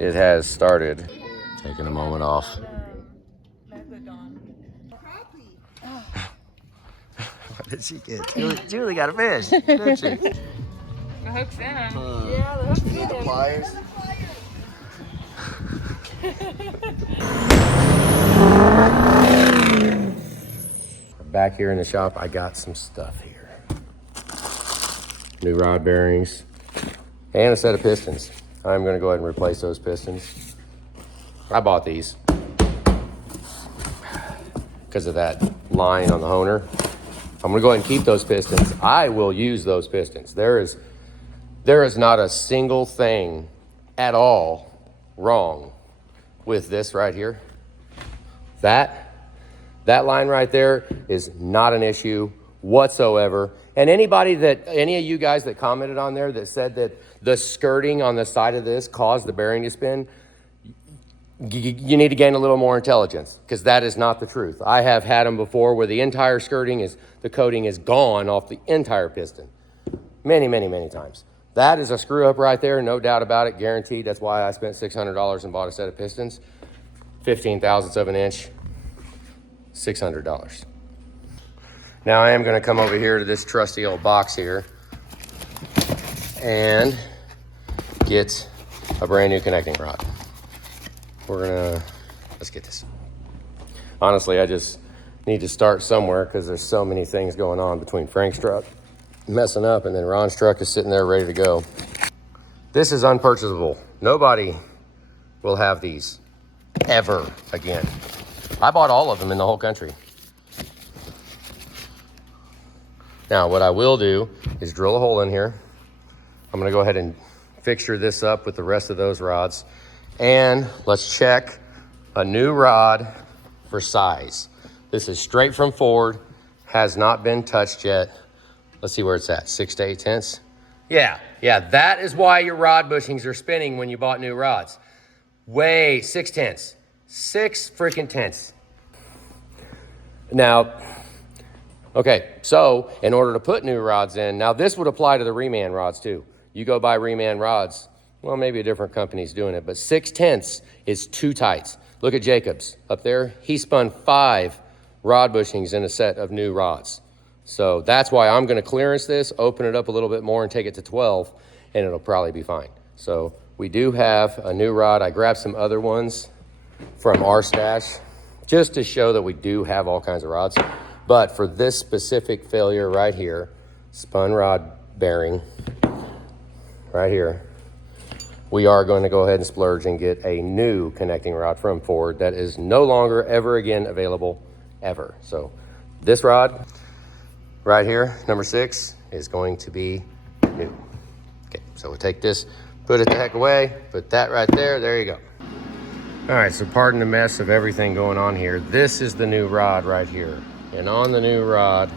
it has started. Taking a moment off. What did she get? Julie got a fish, didn't she? The hook's in him. Yeah, the hook's in him. The pliers? Back here in the shop, I got some stuff here. New rod bearings and a set of pistons. I'm gonna go ahead and replace those pistons. I bought these because of that line on the honer. I'm gonna go ahead and keep those pistons. I will use those pistons. There is not a single thing at all wrong with this right here. That line right there is not an issue whatsoever. And any of you guys that commented on there that said that the skirting on the side of this caused the bearing to spin, you need to gain a little more intelligence, because that is not the truth. I have had them before where the entire the coating is gone off the entire piston. Many, many, many times. That is a screw up right there, no doubt about it, guaranteed. That's why I spent $600 and bought a set of pistons. 15 thousandths of an inch, $600. Now I am gonna come over here to this trusty old box here and get a brand new connecting rod. Let's get this. Honestly, I just need to start somewhere because there's so many things going on between Frank's truck messing up and then Ron's truck is sitting there ready to go. This is unpurchasable. Nobody will have these ever again. I bought all of them in the whole country. Now, what I will do is drill a hole in here. I'm gonna go ahead and fixture this up with the rest of those rods. And let's check a new rod for size. This is straight from Ford, has not been touched yet. Let's see where it's at, 6 to 8 tenths. Yeah, that is why your rod bushings are spinning when you bought new rods. 6 tenths, 6 freaking tenths. Now, okay, so in order to put new rods in, now this would apply to the reman rods too. You go buy reman rods, well, maybe a different company's doing it, but 6 tenths is too tight. Look at Jacobs up there. He spun 5 rod bushings in a set of new rods. So that's why I'm gonna clearance this, open it up a little bit more and take it to 12, and it'll probably be fine. So we do have a new rod. I grabbed some other ones from our stash just to show that we do have all kinds of rods. But for this specific failure right here, spun rod bearing right here, we are going to go ahead and splurge and get a new connecting rod from Ford that is no longer ever again available ever. So this rod right here, number 6, is going to be new. Okay, so we'll take this, put it the heck away, put that right there, there you go. All right, so pardon the mess of everything going on here. This is the new rod right here. And on the new rod,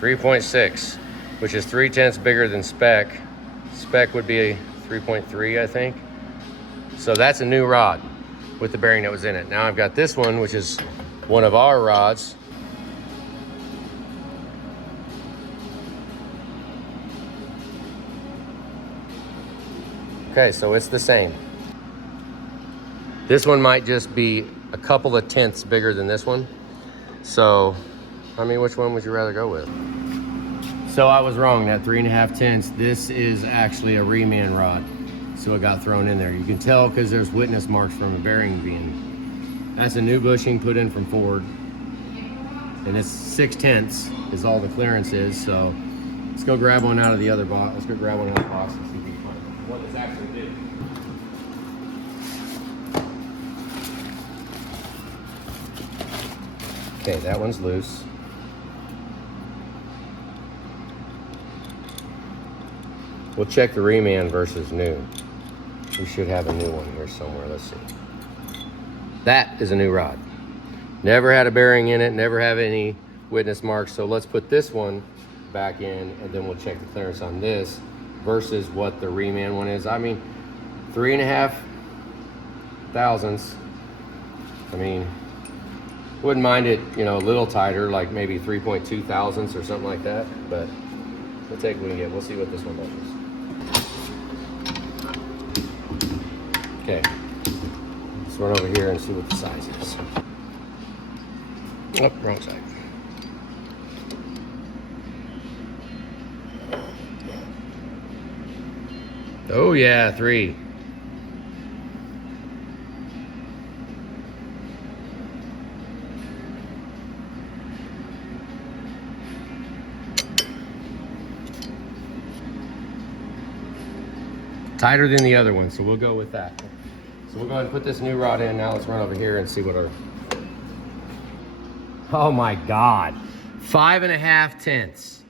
3.6, which is 3 tenths bigger than spec. Spec would be 3.3, I think. So that's a new rod with the bearing that was in it. Now I've got this one, which is one of our rods. Okay, so it's the same. This one might just be a couple of tenths bigger than this one. So, I mean, which one would you rather go with? So I was wrong, that 3.5 tenths, this is actually a reman rod. So it got thrown in there. You can tell because there's witness marks from a bearing being. That's a new bushing put in from Ford. And it's 6 tenths is all the clearance is. So let's go grab one out of the other box. Let's go grab one out of the box and see if we can find one that's actually big. Okay, that one's loose. We'll check the reman versus new. We should have a new one here somewhere. Let's see. That is a new rod. Never had a bearing in it, never have any witness marks. So let's put this one back in and then we'll check the clearance on this versus what the reman one is. I mean, 3.5 thousandths. I mean, wouldn't mind it, you know, a little tighter, like maybe 3.2 thousandths or something like that, but we'll take what we can get. We'll see what this one does. Okay, let's run over here and see what the size is. Oh, wrong side. Oh yeah, 3. Tighter than the other one, so we'll go with that. So we'll go ahead and put this new rod in. Now let's run over here and see what our... Oh my God, 5.5 tenths.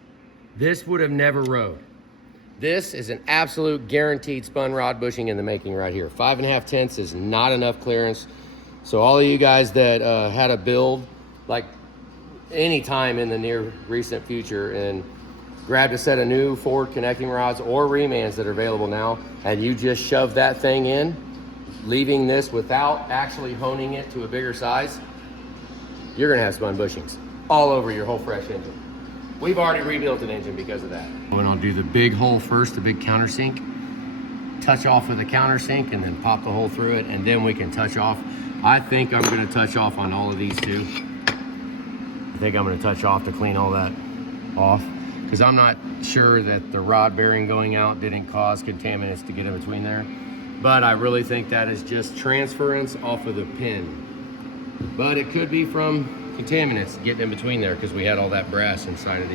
This would have never rode. This is an absolute guaranteed spun rod bushing in the making right here. 5.5 tenths is not enough clearance. So all of you guys that had a build like any time in the near recent future and grabbed a set of new forward connecting rods or remans that are available now, and you just shove that thing in, leaving this without actually honing it to a bigger size, you're gonna have spun bushings all over your whole fresh engine. We've already rebuilt an engine because of that. And I'll do the big hole first, the big countersink, touch off with the countersink and then pop the hole through it, and then we can touch off. I think I'm gonna touch off on all of these too. I think I'm gonna touch off to clean all that off, because I'm not sure that the rod bearing going out didn't cause contaminants to get in between there. But I really think that is just transference off of the pin. But it could be from contaminants getting in between there, because we had all that brass inside of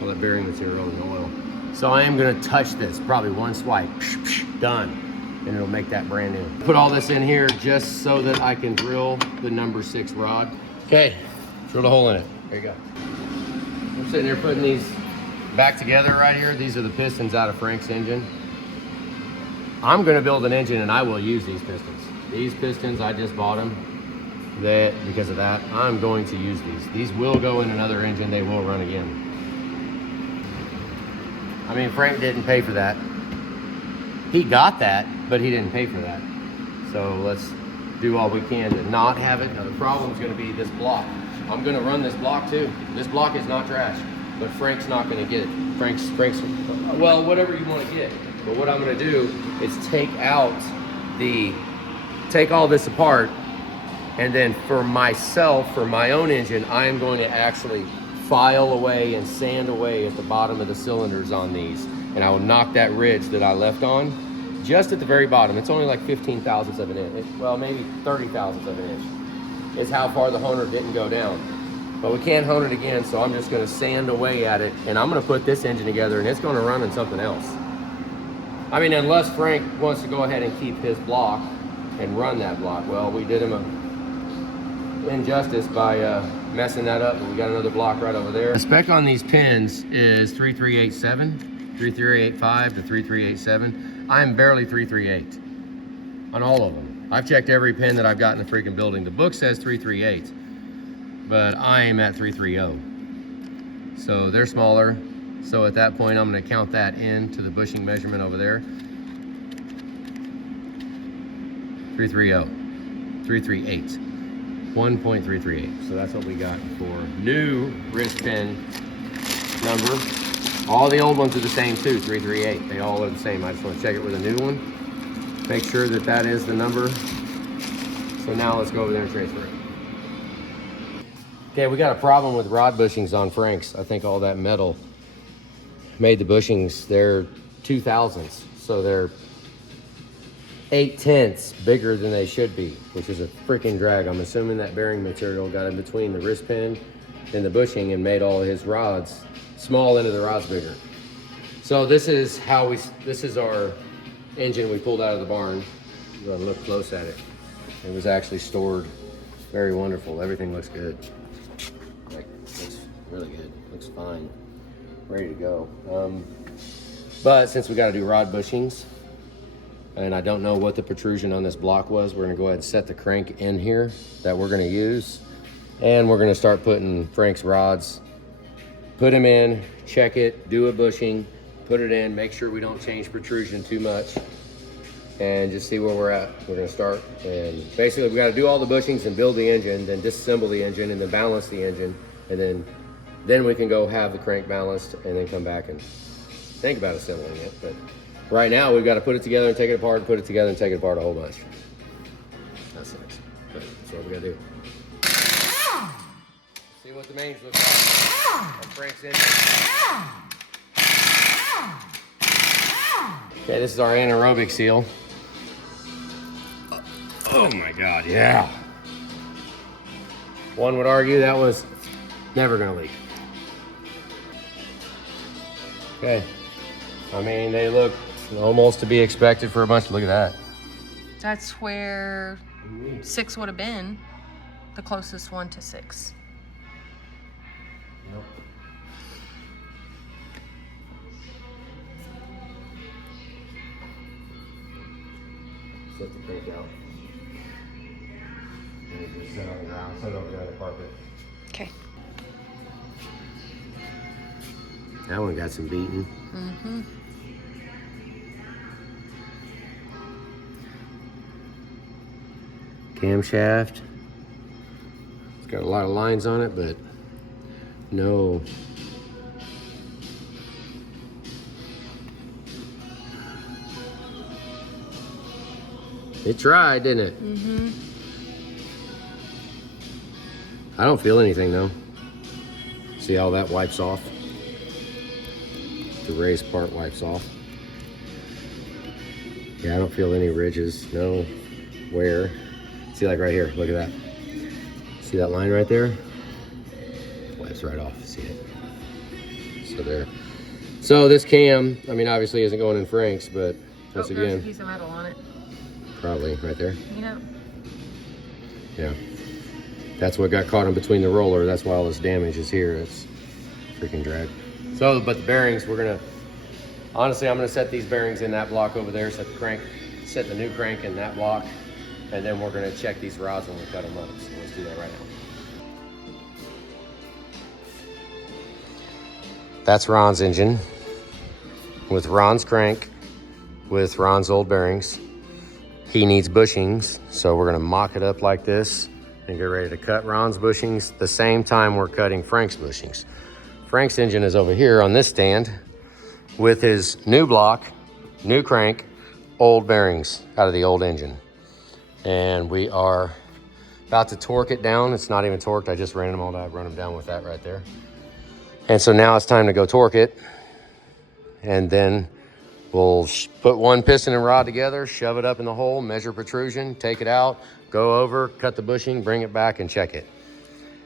all that bearing material and oil. So I am gonna touch this, probably one swipe, done, and it'll make that brand new. Put all this in here just so that I can drill the number 6 rod. Okay, drill a hole in it. There you go. I'm sitting here putting these back together right here. These are the pistons out of Frank's engine. I'm gonna build an engine and I will use these pistons. These pistons, I just bought them. Because of that, I'm going to use these. These will go in another engine, they will run again. I mean, Frank didn't pay for that. He got that, but he didn't pay for that. So let's do all we can to not have it. Now the problem is gonna be this block. I'm gonna run this block too. This block is not trash, but Frank's not gonna get it. Frank's, well, whatever you wanna get. But what I'm gonna do is take all this apart, and then for myself, for my own engine, I am going to actually file away and sand away at the bottom of the cylinders on these. And I will knock that ridge that I left on just at the very bottom. It's only like 15 thousandths of an inch. Well, maybe 30 thousandths of an inch is how far the honer didn't go down. But we can't hone it again, so I'm just gonna sand away at it, and I'm gonna put this engine together and it's gonna run in something else. I mean, unless Frank wants to go ahead and keep his block and run that block. Well, we did him a injustice by messing that up, but we got another block right over there. The spec on these pins is 3387, 3385 to 3387. I am barely 338 on all of them. I've checked every pin that I've got in the freaking building. The book says 338, but I am at 330. So they're smaller. So at that point, I'm gonna count that into the bushing measurement over there. 330, 338. 1.338. So that's what we got for new wrist pin number. All the old ones are the same too, 338. They all are the same. I just want to check it with a new one. Make sure that that is the number. So now let's go over there and transfer it. Okay, we got a problem with rod bushings on Frank's. I think all that metal made the bushings, they're 2 thousandths. So they're 8 tenths bigger than they should be, which is a freaking drag. I'm assuming that bearing material got in between the wrist pin and the bushing and made all of his rods, small end of the rods bigger. So this is our engine we pulled out of the barn. I'm gonna look close at it. It was actually stored very wonderful. Everything looks good. Like, looks really good, looks fine, ready to go. But since we gotta do rod bushings, and I don't know what the protrusion on this block was, we're gonna go ahead and set the crank in here that we're gonna use. And we're gonna start putting Frank's rods, put them in, check it, do a bushing, put it in, make sure we don't change protrusion too much, and just see where we're at. We're gonna start, and basically we gotta do all the bushings and build the engine, then disassemble the engine, and then balance the engine, and then we can go have the crank balanced, and then come back and think about assembling it. But Right now, we've got to put it together and take it apart, and put it together and take it apart a whole bunch. That sucks. But that's what we got to do. See what the mains look like on Frank's engine. Okay, this is our anaerobic seal. Oh my God, yeah. One would argue that was never gonna leak. Okay, I mean, they look almost to be expected for a bunch. Look at that. That's where 6 would have been, the closest one to 6. Nope. Set the crank out. And it just set on the ground, set it over there on the carpet. Okay. That one got some beating. Mm-hmm. Camshaft. It's got a lot of lines on it, but no. It tried, didn't it? Mm-hmm. I don't feel anything though. See how that wipes off? The raised part wipes off. Yeah, I don't feel any ridges, no wear. See, like right here, look at that. See that line right there? Wipes right off, see it? So there. So this cam, I mean, obviously isn't going in Frank's, but once There's a again, piece of metal on it. probably right there. Yeah. Yeah. That's what got caught in between the roller. That's why all this damage is here. It's freaking drag. So, but the bearings, honestly, I'm gonna set these bearings in that block over there, set the new crank in that block, and then we're gonna check these rods when we cut them up. So let's do that right now. That's Ron's engine with Ron's crank, with Ron's old bearings. He needs bushings, so we're gonna mock it up like this and get ready to cut Ron's bushings the same time we're cutting Frank's bushings. Frank's engine is over here on this stand with his new block, new crank, old bearings out of the old engine. And we are about to torque it down. It's not even torqued. I just ran them all down, run them down with that right there. And so now it's time to go torque it. And then we'll put one piston and rod together, shove it up in the hole, measure protrusion, take it out, go over, cut the bushing, bring it back and check it.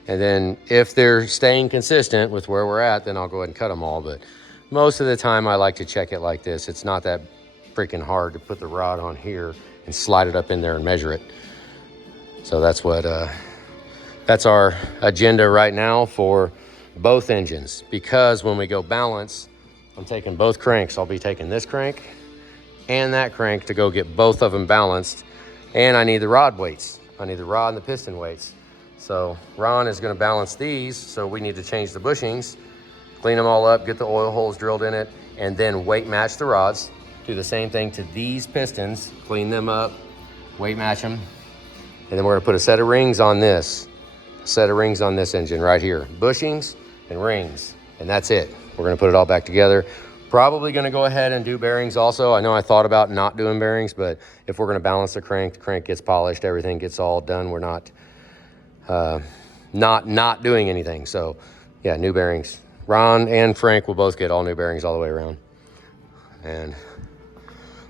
And then if they're staying consistent with where we're at, then I'll go ahead and cut them all. But most of the time I like to check it like this. It's not that freaking hard to put the rod on here and slide it up in there and measure it. So that's what, that's our agenda right now for both engines. Because when we go balance, I'm taking both cranks. I'll be taking this crank and that crank to go get both of them balanced. And I need the rod weights. I need the rod and the piston weights. So Ron is gonna balance these, so we need to change the bushings, clean them all up, get the oil holes drilled in it, and then weight match the rods. Do the same thing to these pistons, clean them up, weight match them. And then we're gonna put a set of rings on this, engine right here. Bushings and rings, and that's it. We're gonna put it all back together. Probably gonna go ahead and do bearings also. I know I thought about not doing bearings, but if we're gonna balance the crank gets polished, everything gets all done. We're not doing anything. So yeah, new bearings. Ron and Frank will both get all new bearings all the way around. And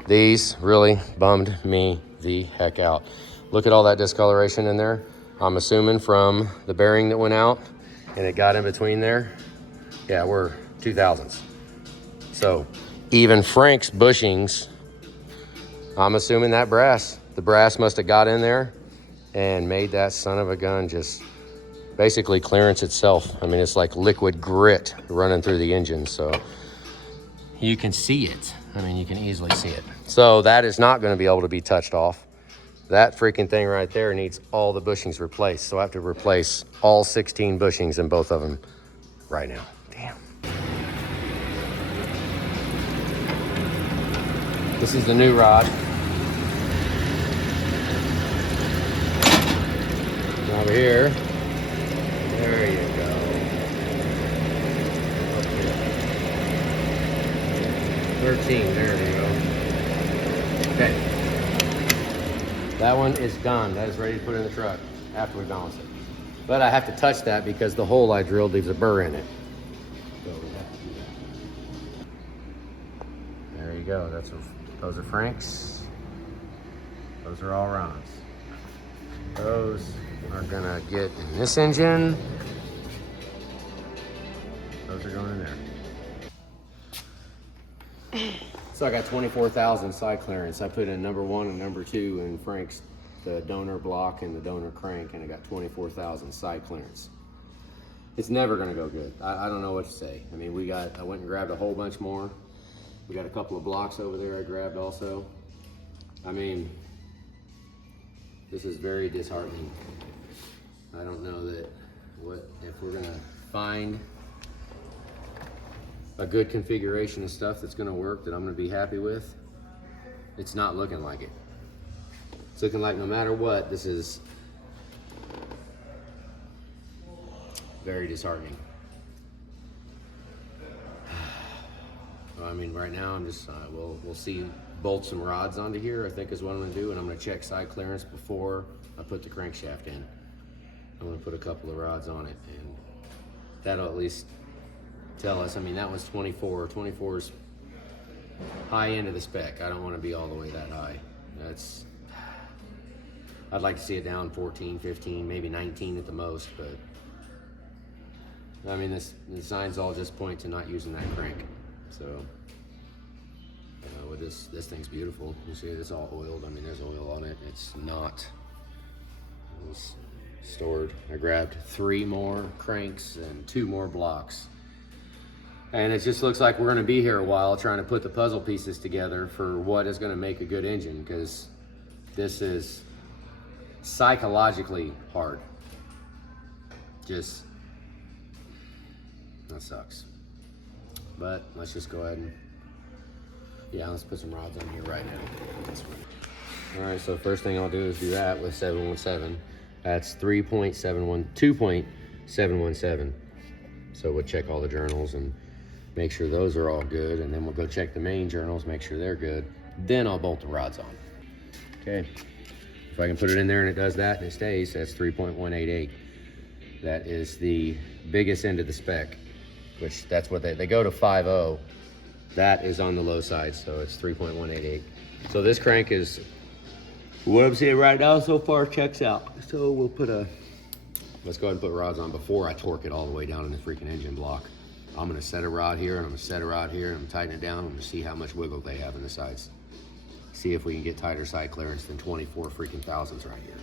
these really bummed me the heck out. Look at all that discoloration in there. I'm assuming from the bearing that went out and it got in between there. Yeah, we're 2000s. So even Frank's bushings, I'm assuming the brass must have got in there and made that son of a gun just basically clearance itself. I mean, it's like liquid grit running through the engine. So you can see it. I mean, you can easily see it. So that is not gonna be able to be touched off. That freaking thing right there needs all the bushings replaced. So I have to replace all 16 bushings in both of them right now. Damn. This is the new rod. Over here. There you go. Okay. 13, there you go. Okay. That one is done. That is ready to put in the truck after we balance it. But I have to touch that because the hole I drilled leaves a burr in it. So we have to do that. There you go. Those are Frank's. Those are all Ron's. Those are gonna get in this engine. Those are going in there. So I got 24,000 side clearance. I put in number 1 and number 2 in Frank's, the donor block and the donor crank, and I got 24,000 side clearance. It's never gonna go good. I don't know what to say. I mean, I went and grabbed a whole bunch more. We got a couple of blocks over there I grabbed also. I mean, this is very disheartening. I don't know if we're gonna find a good configuration of stuff that's gonna work that I'm gonna be happy with. It's not looking like it. It's looking like no matter what, this is very disheartening. I mean, right now I'm just, we'll see, bolt some rods onto here, I think is what I'm gonna do, and I'm gonna check side clearance before I put the crankshaft in. I'm gonna put a couple of rods on it, and that'll at least tell us. I mean, that was 24. 24's high end of the spec. I don't want to be all the way that high. I'd like to see it down 14, 15, maybe 19 at the most, but I mean, the signs all just point to not using that crank. So, with this thing's beautiful. You see, it's all oiled. I mean, there's oil on it. It's not. It was stored. I grabbed 3 more cranks and 2 more blocks. And it just looks like we're gonna be here a while trying to put the puzzle pieces together for what is gonna make a good engine, because this is psychologically hard. That sucks. But let's just go ahead and, let's put some rods on here right now. All right, so first thing I'll do is do that with 717. That's 2.717. So we'll check all the journals and make sure those are all good, and then we'll go check the main journals, make sure they're good. Then I'll bolt the rods on. Okay, if I can put it in there and it does that and it stays, that's 3.188. That is the biggest end of the spec, which that's what they go to 5.0. That is on the low side, so it's 3.188. So this crank is, what I'm seeing right now so far, checks out. So we'll let's go ahead and put rods on before I torque it all the way down in the freaking engine block. I'm gonna set a rod here, and I'm gonna set a rod here, and I'm gonna tighten it down. I'm gonna see how much wiggle they have in the sides. See if we can get tighter side clearance than 24 freaking thousandths right here.